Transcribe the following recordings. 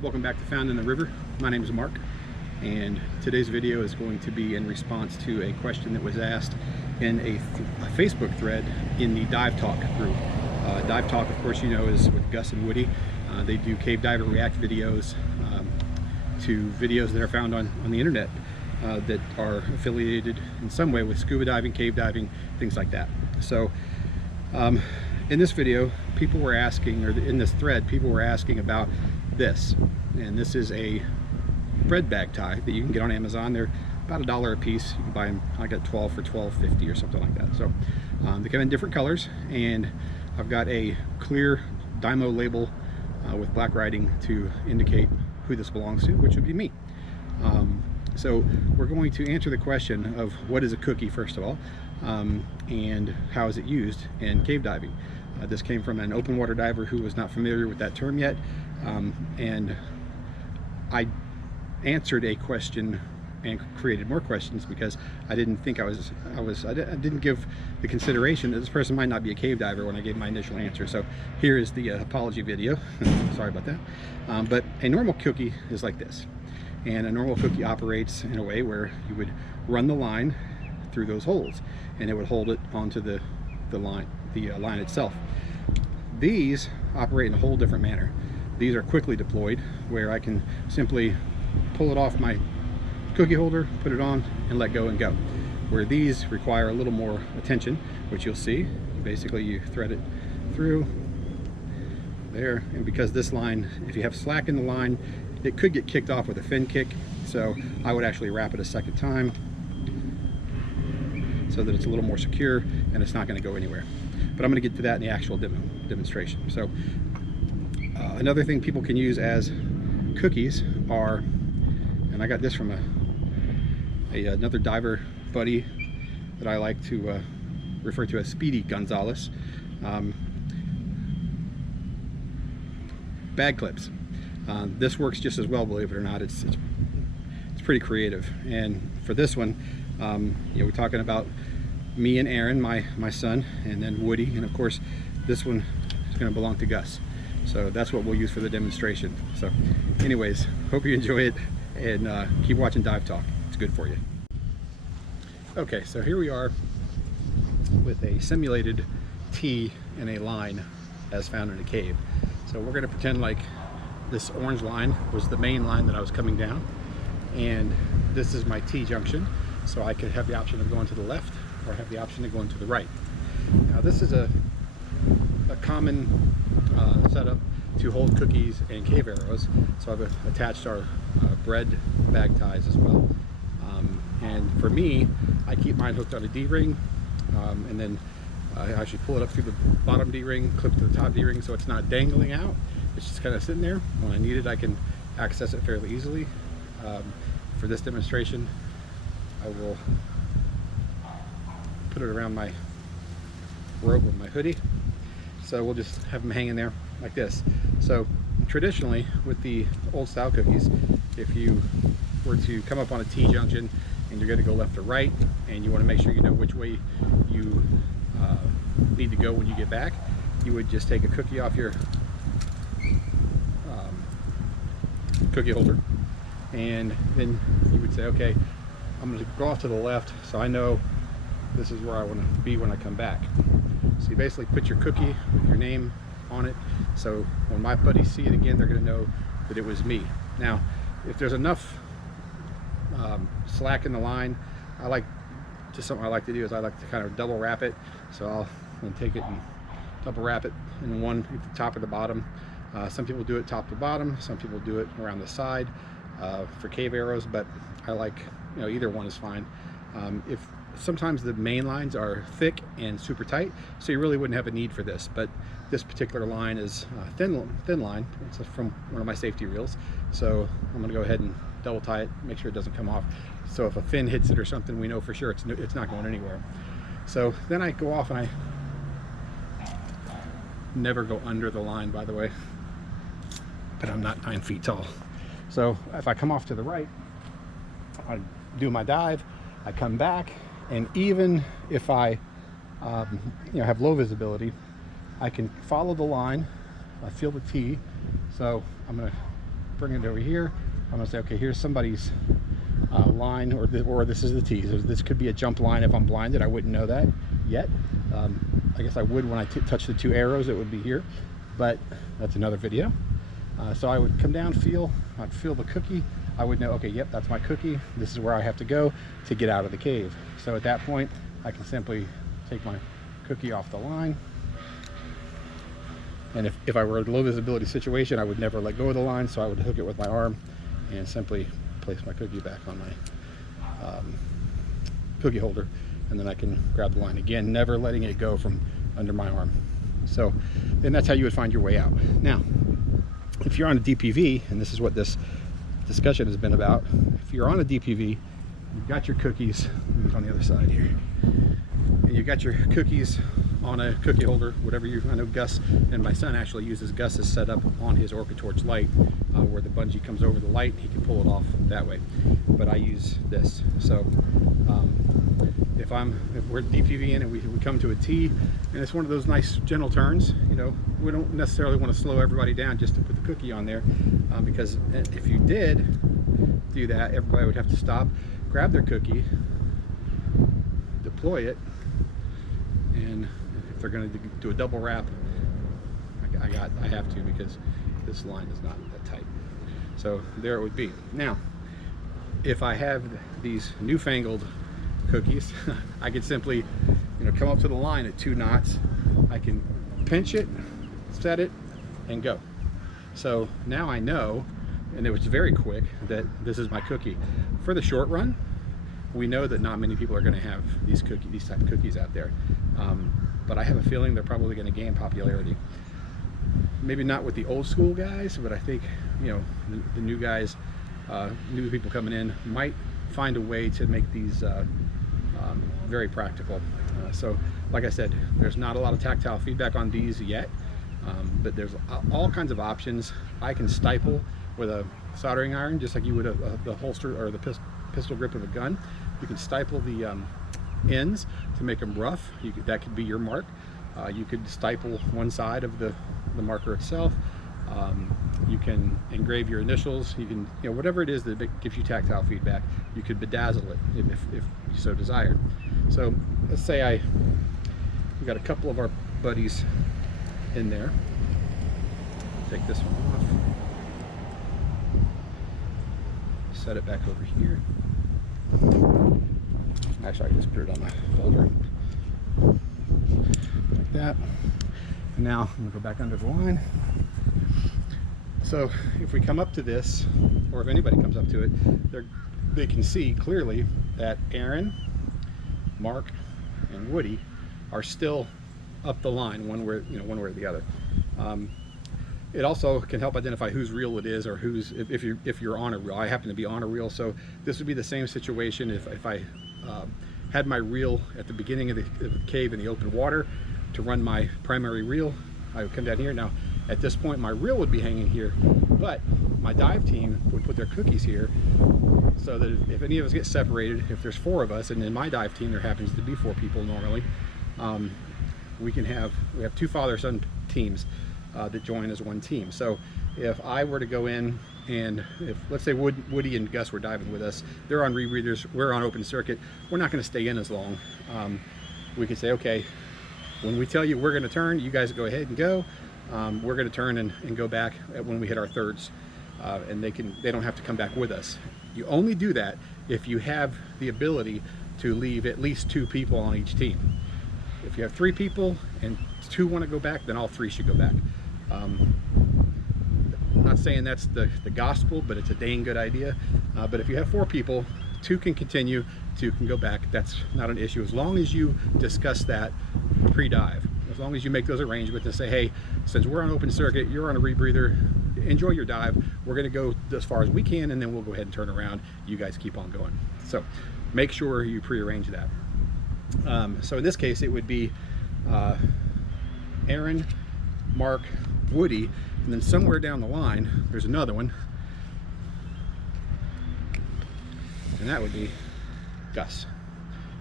Welcome back to Found in the River. My name is Mark, and today's video is going to be in response to a question that was asked in a Facebook thread in the Dive Talk group. Dive Talk, of course, you know, is with Gus and Woody. They do cave diver react videos to videos that are found on the internet that are affiliated in some way with scuba diving, cave diving, things like that. So in this video, people were asking, or in this thread, people were asking about this. And this is a bread bag tie that you can get on Amazon. They're about $1 a piece. You can buy them. I got 12 for $12.50 or something like that. So they come in different colors, and I've got a clear Dymo label with black writing to indicate who this belongs to, which would be me. So we're going to answer the question of what is a cookie, first of all, and how is it used in cave diving. This came from an open water diver who was not familiar with that term yet, and I answered a question and created more questions because I didn't think I didn't give the consideration that this person might not be a cave diver when I gave my initial answer. So here is the apology video. Sorry about that. But a normal cookie is like this, and a normal cookie operates in a way where you would run the line through those holes, and it would hold it onto the line itself. These operate in a whole different manner. These are quickly deployed, where I can simply pull it off my cookie holder, put it on, and let go and go. Where these require a little more attention, which you'll see. Basically, you thread it through there, and because this line, if you have slack in the line, it could get kicked off with a fin kick, so I would actually wrap it a second time so that it's a little more secure and it's not going to go anywhere. But I'm going to get to that in the actual demonstration. So another thing people can use as cookies are, and I got this from another diver buddy that I like to refer to as Speedy Gonzalez, bag clips. This works just as well, believe it or not. It's pretty creative. And for this one, you know, we're talking about me and Aaron, my son, and then Woody, and of course this one is going to belong to Gus. So that's what we'll use for the demonstration. So anyways, hope you enjoy it, and keep watching Dive Talk. It's good for you. Okay, so here we are with a simulated tee and a line as found in a cave. So we're going to pretend like this orange line was the main line that I was coming down, and this is my T junction, so I could have the option of going to the left or have the option of going to the right. Now this is a common setup to hold cookies and cave arrows, so I've attached our bread bag ties as well. And for me, I keep mine hooked on a D-ring, and then I actually pull it up through the bottom D-ring, clip to the top D-ring, so it's not dangling out. It's just kind of sitting there. When I need it, I can access it fairly easily. For this demonstration, I will put it around my robe with my hoodie. So we'll just have them hanging there like this. So traditionally, with the old style cookies, if you were to come up on a T-junction and you're going to go left or right, and you want to make sure you know which way you need to go when you get back, you would just take a cookie off your cookie holder, and then you would say, okay, I'm going to go off to the left, so I know this is where I want to be when I come back. So you basically put your cookie with your name on it, so when my buddies see it again, they're going to know that it was me. Now, if there's enough slack in the line, something I like to do is I like to kind of double wrap it. So I'll then take it and double wrap it in one at the top or the bottom. Some people do it top to bottom, some people do it around the side for cave arrows, but I like, you know, either one is fine. If sometimes the main lines are thick and super tight, so you really wouldn't have a need for this, but this particular line is thin line. It's from one of my safety reels, so I'm going to go ahead and double tie it, make sure it doesn't come off, so if a fin hits it or something, we know for sure it's not going anywhere. So then I go off, and I never go under the line, by the way, but I'm not 9 feet tall. So if I come off to the right, I do my dive, I come back, and even if I you know, have low visibility, I can follow the line. I feel the T, so I'm going to bring it over here. I'm gonna say, okay, here's somebody's line, or this is the tee. So this could be a jump line. If I'm blinded, I wouldn't know that yet. I guess I would when I touch the two arrows. It would be here, but that's another video. So I would come down, I'd feel the cookie. I would know, okay, yep, that's my cookie. This is where I have to go to get out of the cave. So at that point, I can simply take my cookie off the line. And if I were in a low visibility situation, I would never let go of the line, so I would hook it with my arm and simply place my cookie back on my cookie holder, and then I can grab the line again, never letting it go from under my arm. So then that's how you would find your way out. Now, if you're on a DPV, and this is what this discussion has been about, if you're on a DPV, you've got your cookies on the other side here, and you've got your cookies on a cookie holder, whatever I know Gus and my son actually uses Gus's setup on his Orca Torch light, where the bungee comes over the light, he can pull it off that way. But I use this. So if we're DPVing and we come to a T, and it's one of those nice gentle turns, you know, we don't necessarily want to slow everybody down just to put the cookie on there, because if you did do that, everybody would have to stop, grab their cookie, deploy it, and if they're going to do a double wrap, I have to, because this line is not that tight. So there it would be. Now, if I have these newfangled cookies, I could simply, you know, come up to the line at 2 knots. I can pinch it, set it, and go. So now I know, and it was very quick, that this is my cookie. For the short run, we know that not many people are going to have these type of cookies out there, but I have a feeling they're probably going to gain popularity. Maybe not with the old school guys, but I think, you know, the new guys, new people coming in, might find a way to make these very practical. So like I said, there's not a lot of tactile feedback on these yet, but there's all kinds of options. I can stipple with a soldering iron, just like you would the holster or the pistol grip of a gun. You can stipple the ends to make them rough. That could be your mark. You could stipple one side of the marker itself. You can engrave your initials. You can, you know, whatever it is that gives you tactile feedback. You could bedazzle it if you so desired. So let's say we got a couple of our buddies in there. Take this one off. Set it back over here. Actually, I just put it on my folder like that. And now I'm gonna go back under the line. So if we come up to this, or if anybody comes up to it, they can see clearly that Aaron, Mark, and Woody are still up the line, one way or the other. It also can help identify whose reel it is, or if you're on a reel. I happen to be on a reel, so this would be the same situation if I had my reel at the beginning of the cave in the open water to run my primary reel. I would come down here. Now at this point my reel would be hanging here, but my dive team would put their cookies here, so that if any of us get separated, if there's 4 of us, and in my dive team there happens to be 4 people normally, we have 2 father-son teams that join as one team. So if I were to go in, and if, let's say, Woody and Gus were diving with us, they're on rebreathers, we're on open circuit, we're not going to stay in as long. We could say, okay, when we tell you we're going to turn, you guys go ahead and go. We're going to turn and go back when we hit our thirds, and they don't have to come back with us. You only do that if you have the ability to leave at least 2 people on each team. If you have 3 people and 2 want to go back, then all 3 should go back. I'm not saying that's the gospel, but it's a dang good idea. But if you have 4 people, 2 can continue, 2 can go back. That's not an issue, as long as you discuss that pre-dive. As long as you make those arrangements and say, hey, since we're on open circuit, you're on a rebreather, enjoy your dive. We're going to go as far as we can, and then we'll go ahead and turn around. You guys keep on going. So make sure you pre-arrange that. So in this case, it would be Aaron, Mark, Woody, and then somewhere down the line there's another one, and that would be Gus.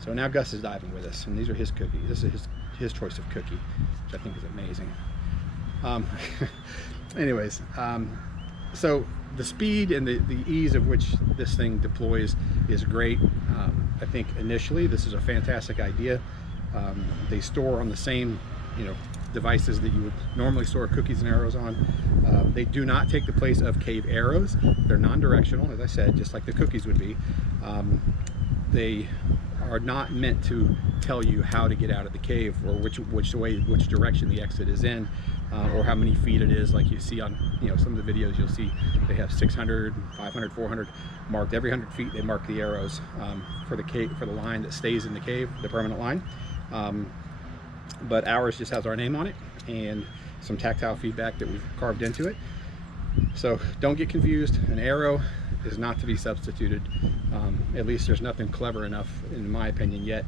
So now Gus is diving with us, and these are his cookies. This is his choice of cookie, which I think is amazing. Anyways, So the speed and the ease of which this thing deploys is great. I think initially this is a fantastic idea. They store on the same, devices that you would normally store cookies and arrows on. They do not take the place of cave arrows. They're non-directional, as I said, just like the cookies would be. They are not meant to tell you how to get out of the cave, or which direction the exit is in, or how many feet it is. Like you see on some of the videos, you'll see they have 600, 500, 400 marked. Every 100 feet they mark the arrows for the cave, for the line that stays in the cave, the permanent line. But ours just has our name on it and some tactile feedback that we've carved into it. So don't get confused. An arrow is not to be substituted. At least there's nothing clever enough, in my opinion, yet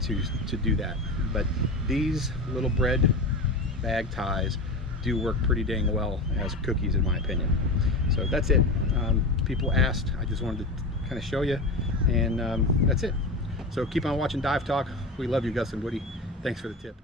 to do that. But these little bread bag ties do work pretty dang well as cookies, in my opinion. So that's it. People asked, I just wanted to kind of show you, and that's it. So keep on watching Dive Talk. We love you, Gus and Woody. Thanks for the tip.